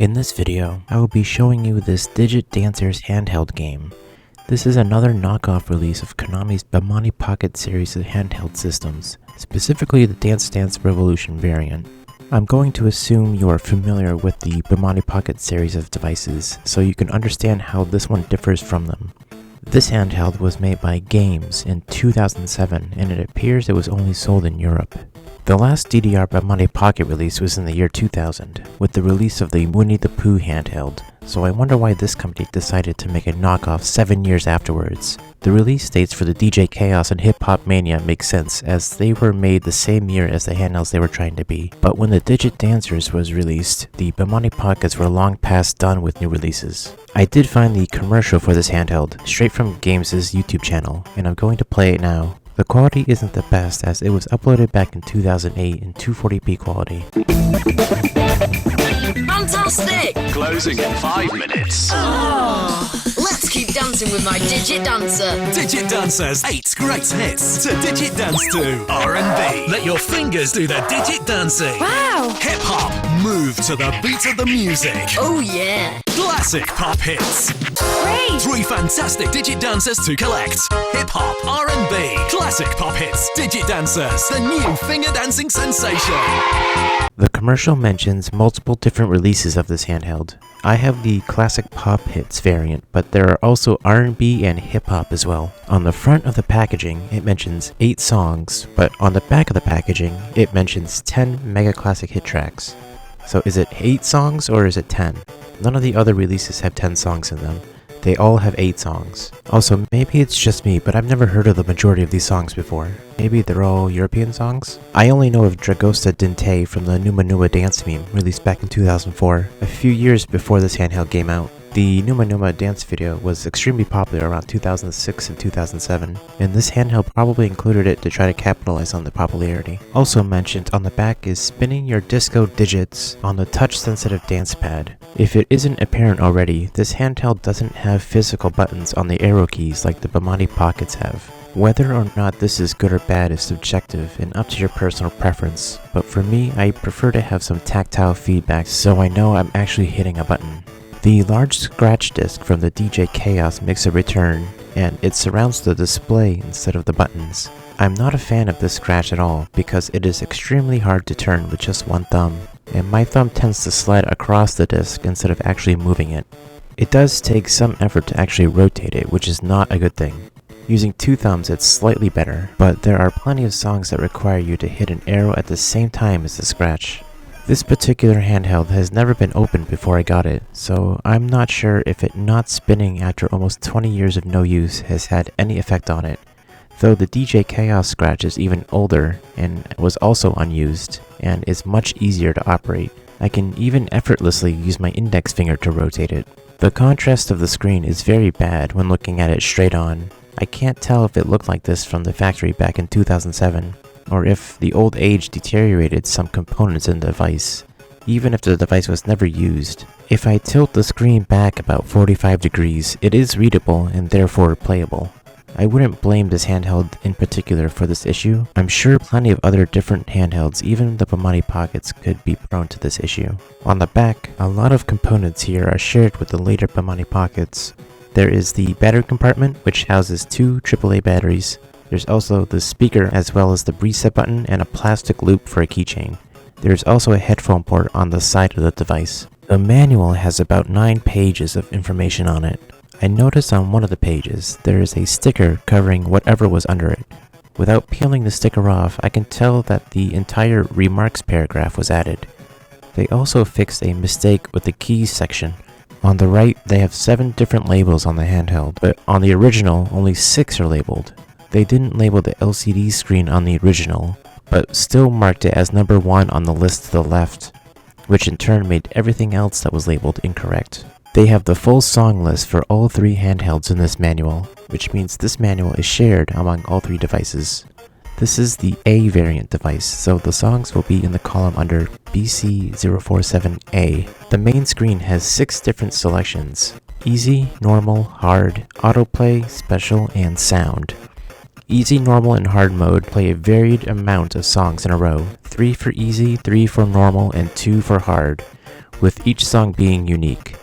In this video, I will be showing you this Digit Dancerz handheld game. This is another knockoff release of Konami's Bemani Pocket series of handheld systems, specifically the Dance Dance Revolution variant. I'm going to assume you are familiar with the Bemani Pocket series of devices, so you can understand how this one differs from them. This handheld was made by Games in 2007, and it appears it was only sold in Europe. The last DDR Bemani Pocket release was in the year 2000, with the release of the Winnie the Pooh handheld, so I wonder why this company decided to make a knockoff 7 years afterwards. The release dates for the DJ Chaos and Hip Hop Mania make sense, as they were made the same year as the handhelds they were trying to be. But when the Digit Dancerz was released, the Bemani Pockets were long past done with new releases. I did find the commercial for this handheld, straight from Games' YouTube channel, and I'm going to play it now. The quality isn't the best, as it was uploaded back in 2008 in 240p quality. Fantastic! Closing in 5 minutes. Oh, let's keep dancing with my Digit Dancer. Digit Dancerz 8 great hits to Digit Dance to R&B. Let your fingers do the Digit dancing. Wow! Hip hop, move to the beat of the music. Oh yeah! Classic pop hits. Great! 3 fantastic Digit Dancers to collect. Hip hop, R&B, classic pop hits. Digit Dancerz, the new finger dancing sensation. The commercial mentions multiple different releases of this handheld. I have the classic pop hits variant, but there are also R&B and hip hop as well. On the front of the packaging, it mentions 8 songs, but on the back of the packaging, it mentions 10 mega classic hit tracks. So is it 8 songs or is it 10? None of the other releases have 10 songs in them. They all have 8 songs. Also, maybe it's just me, but I've never heard of the majority of these songs before. Maybe they're all European songs? I only know of Dragosta Dinte from the Numa Numa dance meme, released back in 2004, a few years before this handheld came out. The Numa Numa dance video was extremely popular around 2006 and 2007, and this handheld probably included it to try to capitalize on the popularity. Also mentioned on the back is spinning your disco digits on the touch-sensitive dance pad. If it isn't apparent already, this handheld doesn't have physical buttons on the arrow keys like the Bemani Pockets have. Whether or not this is good or bad is subjective and up to your personal preference, but for me, I prefer to have some tactile feedback so I know I'm actually hitting a button. The large scratch disc from the DJ Chaos makes a return, and it surrounds the display instead of the buttons. I'm not a fan of this scratch at all because it is extremely hard to turn with just one thumb, and my thumb tends to slide across the disc instead of actually moving it. It does take some effort to actually rotate it, which is not a good thing. Using 2 thumbs it's slightly better, but there are plenty of songs that require you to hit an arrow at the same time as the scratch. This particular handheld has never been opened before I got it, so I'm not sure if it not spinning after almost 20 years of no use has had any effect on it, though the DJ Chaos scratch is even older and was also unused, and is much easier to operate. I can even effortlessly use my index finger to rotate it. The contrast of the screen is very bad when looking at it straight on. I can't tell if it looked like this from the factory back in 2007. Or if the old age deteriorated some components in the device, even if the device was never used. If I tilt the screen back about 45 degrees, it is readable and therefore playable. I wouldn't blame this handheld in particular for this issue. I'm sure plenty of other different handhelds, even the Bemani Pockets, could be prone to this issue. On the back, a lot of components here are shared with the later Bemani Pockets. There is the battery compartment, which houses 2 AAA batteries. There's also the speaker as well as the reset button and a plastic loop for a keychain. There's also a headphone port on the side of the device. The manual has about 9 pages of information on it. I noticed on one of the pages there is a sticker covering whatever was under it. Without peeling the sticker off, I can tell that the entire remarks paragraph was added. They also fixed a mistake with the keys section. On the right, they have 7 different labels on the handheld, but on the original, only 6 are labeled. They didn't label the LCD screen on the original, but still marked it as number 1 on the list to the left, which in turn made everything else that was labeled incorrect. They have the full song list for all 3 handhelds in this manual, which means this manual is shared among all 3 devices. This is the A variant device, so the songs will be in the column under BC047A. The main screen has 6 different selections: easy, normal, hard, autoplay, special, and sound. Easy, normal, and hard mode play a varied amount of songs in a row, 3 for easy, 3 for normal, and 2 for hard. with each song being unique.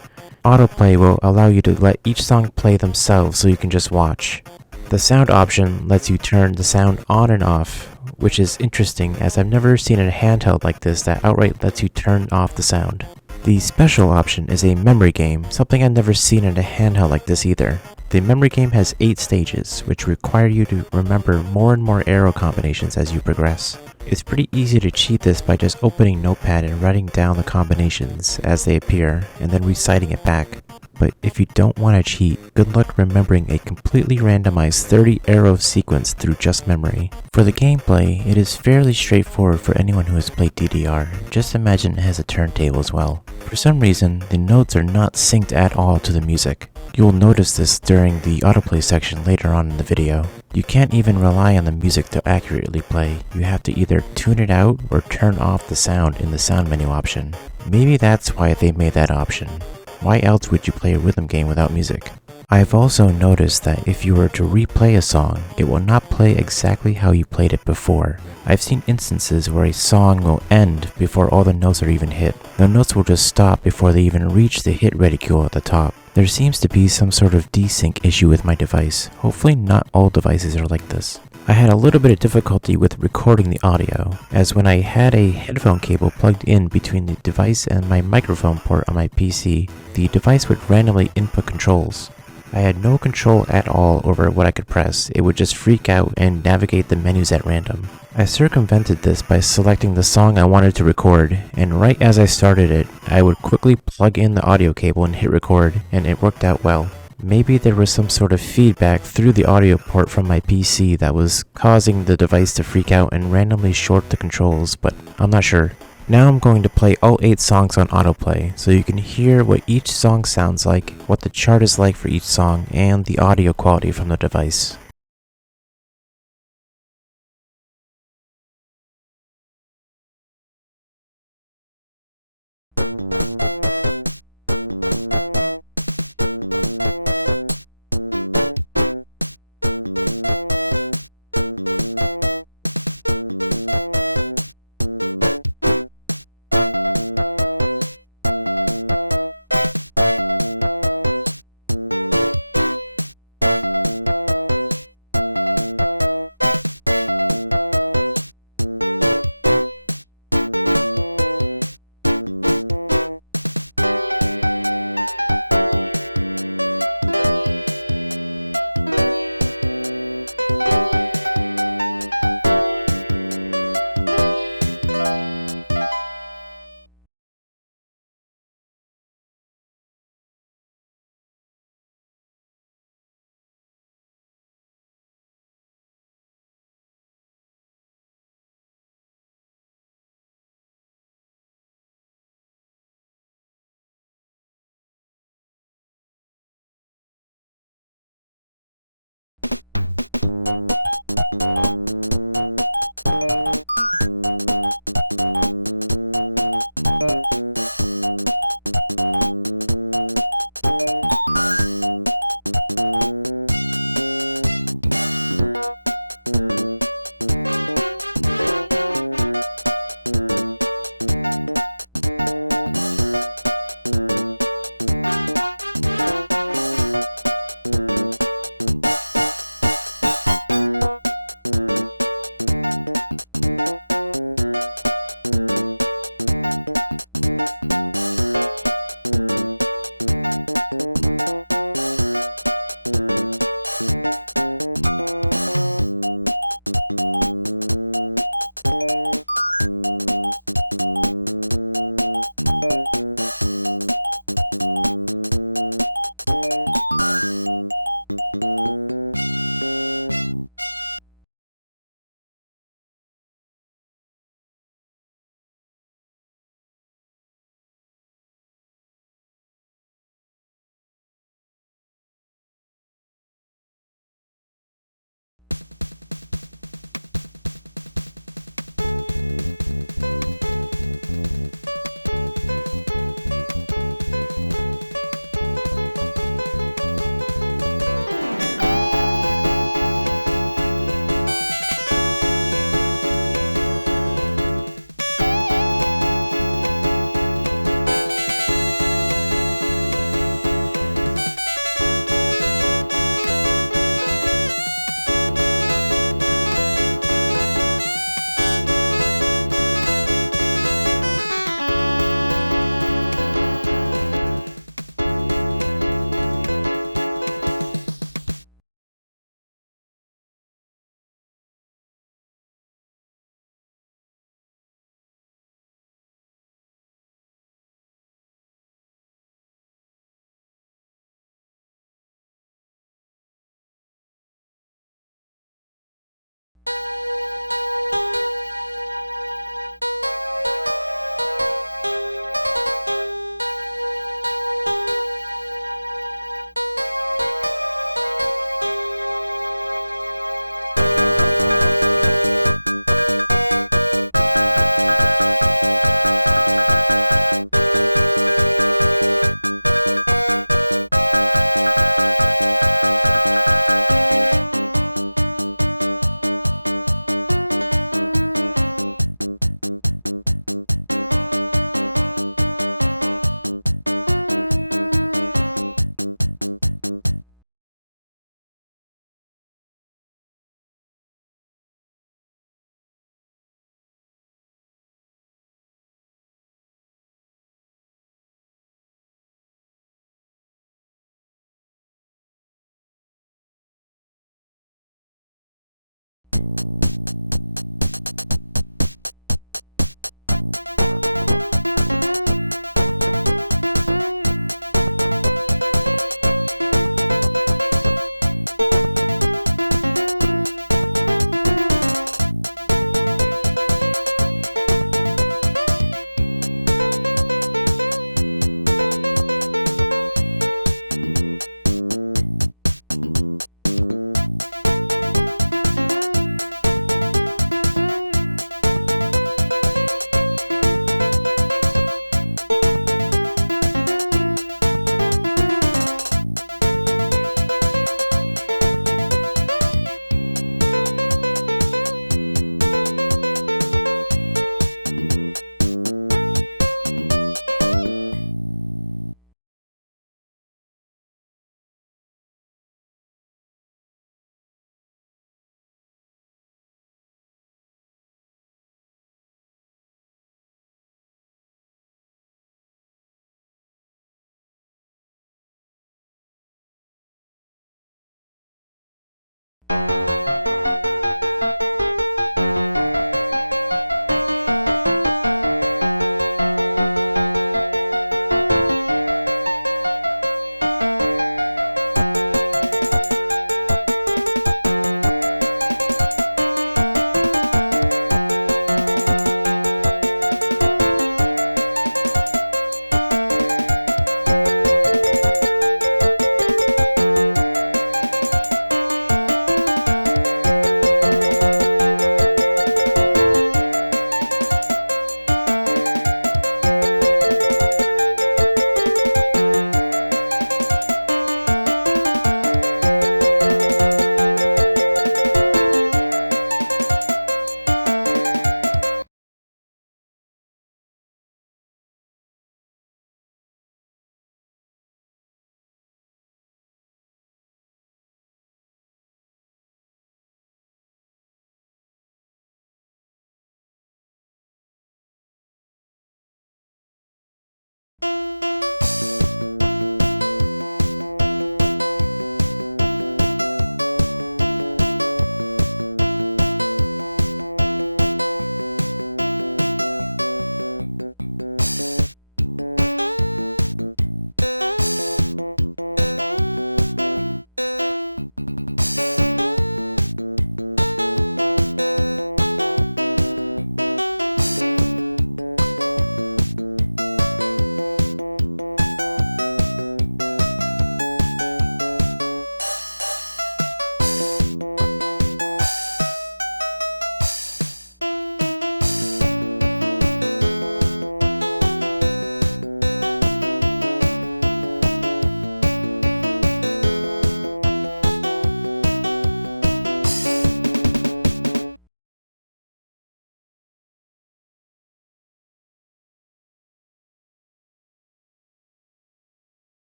Autoplay will allow you to let each song play themselves so you can just watch. The sound option lets you turn the sound on and off, which is interesting as I've never seen a handheld like this that outright lets you turn off the sound. The special option is a memory game, something I've never seen in a handheld like this either. The memory game has 8 stages, which require you to remember more and more arrow combinations as you progress. It's pretty easy to cheat this by just opening Notepad and writing down the combinations as they appear, and then reciting it back. But if you don't want to cheat, good luck remembering a completely randomized 30 arrow sequence through just memory. For the gameplay, it is fairly straightforward for anyone who has played DDR, just imagine it has a turntable as well. For some reason, the notes are not synced at all to the music. You will notice this during the autoplay section later on in the video. You can't even rely on the music to accurately play. You have to either tune it out or turn off the sound in the sound menu option. Maybe that's why they made that option. Why else would you play a rhythm game without music? I've also noticed that if you were to replay a song, it will not play exactly how you played it before. I've seen instances where a song will end before all the notes are even hit. The notes will just stop before they even reach the hit reticule at the top. There seems to be some sort of desync issue with my device. Hopefully not all devices are like this. I had a little bit of difficulty with recording the audio, as when I had a headphone cable plugged in between the device and my microphone port on my PC, the device would randomly input controls. I had no control at all over what I could press. It would just freak out and navigate the menus at random. I circumvented this by selecting the song I wanted to record, and right as I started it, I would quickly plug in the audio cable and hit record, and it worked out well. Maybe there was some sort of feedback through the audio port from my PC that was causing the device to freak out and randomly short the controls, but I'm not sure. Now I'm going to play all 8 songs on autoplay, so you can hear what each song sounds like, what the chart is like for each song, and the audio quality from the device.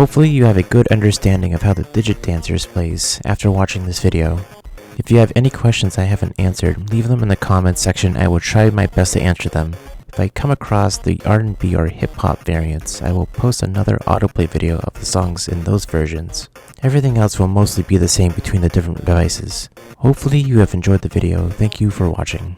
Hopefully you have a good understanding of how the Digit Dancerz plays after watching this video. If you have any questions I haven't answered, leave them in the comments section. I will try my best to answer them. If I come across the R&B or hip-hop variants, I will post another autoplay video of the songs in those versions. Everything else will mostly be the same between the different devices. Hopefully you have enjoyed the video. Thank you for watching.